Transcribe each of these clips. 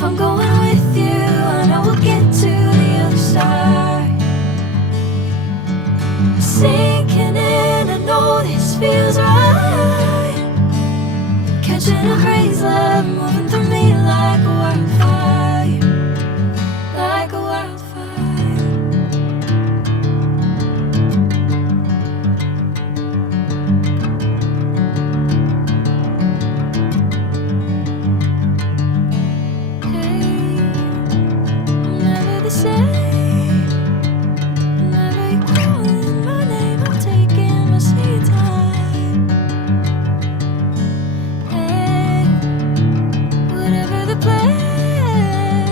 If I'm going with you, I know we'll get to the other side. Sinking in, I know this feels right. Catching a crazy love, moving through me like a wildfire, like a wildfire. Hey, I'm never the same. Whenever you're calling my name, I'm taking my sweet time. Hey, whatever the plan,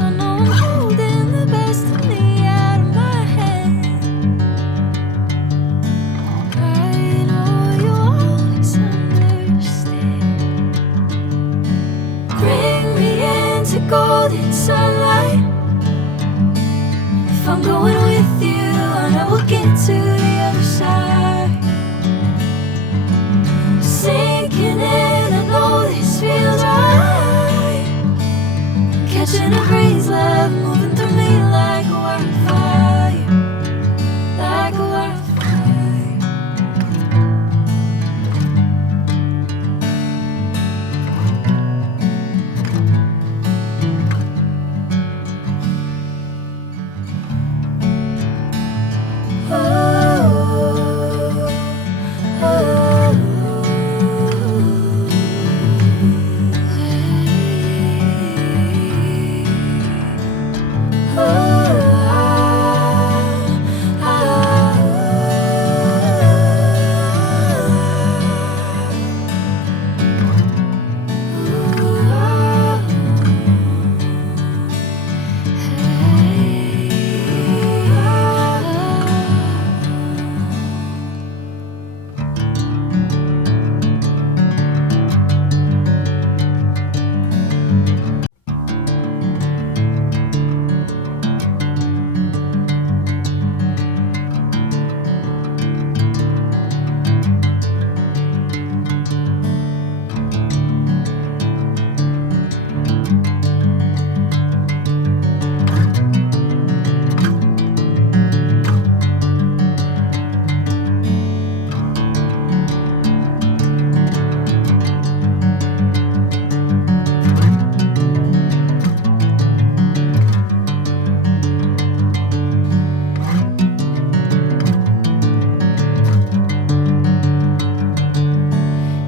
I know I'm holding the best of me out of my hand. I know you'll always understand. Bring me into golden sunlight. If I'm going with you, I know we'll get to the other side. Sinking in, I know this feels right. Catching a crazy love, moving through me like a wildfire, like a wildfire.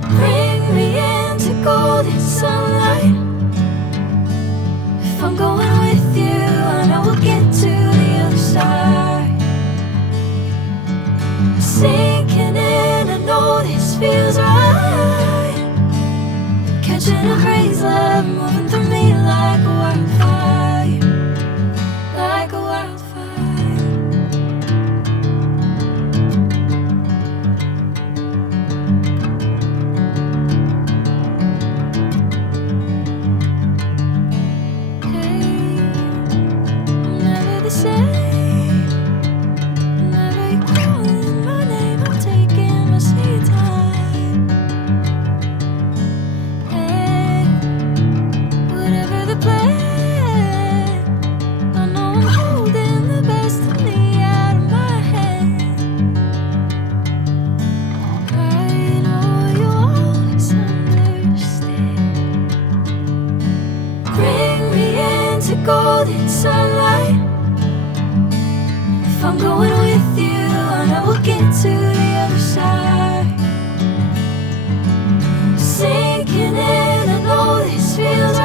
Bring me into golden sunlight. If I'm going with you, I know we'll get to the other side. Sinking in, I know this feels right. Catching a crazy love, moving through me like a wildfire, like a wildfire. Hey, I'm never the same. Whenever you're calling my name, I'm taking my sweet time. Hey, whatever the plan, I know I'm holding the best of me out of my hand. I know you'll always understand. Bring me into golden sunlight. If I'm going with you, I know we'll get to the other side. Sinking in, I know this feels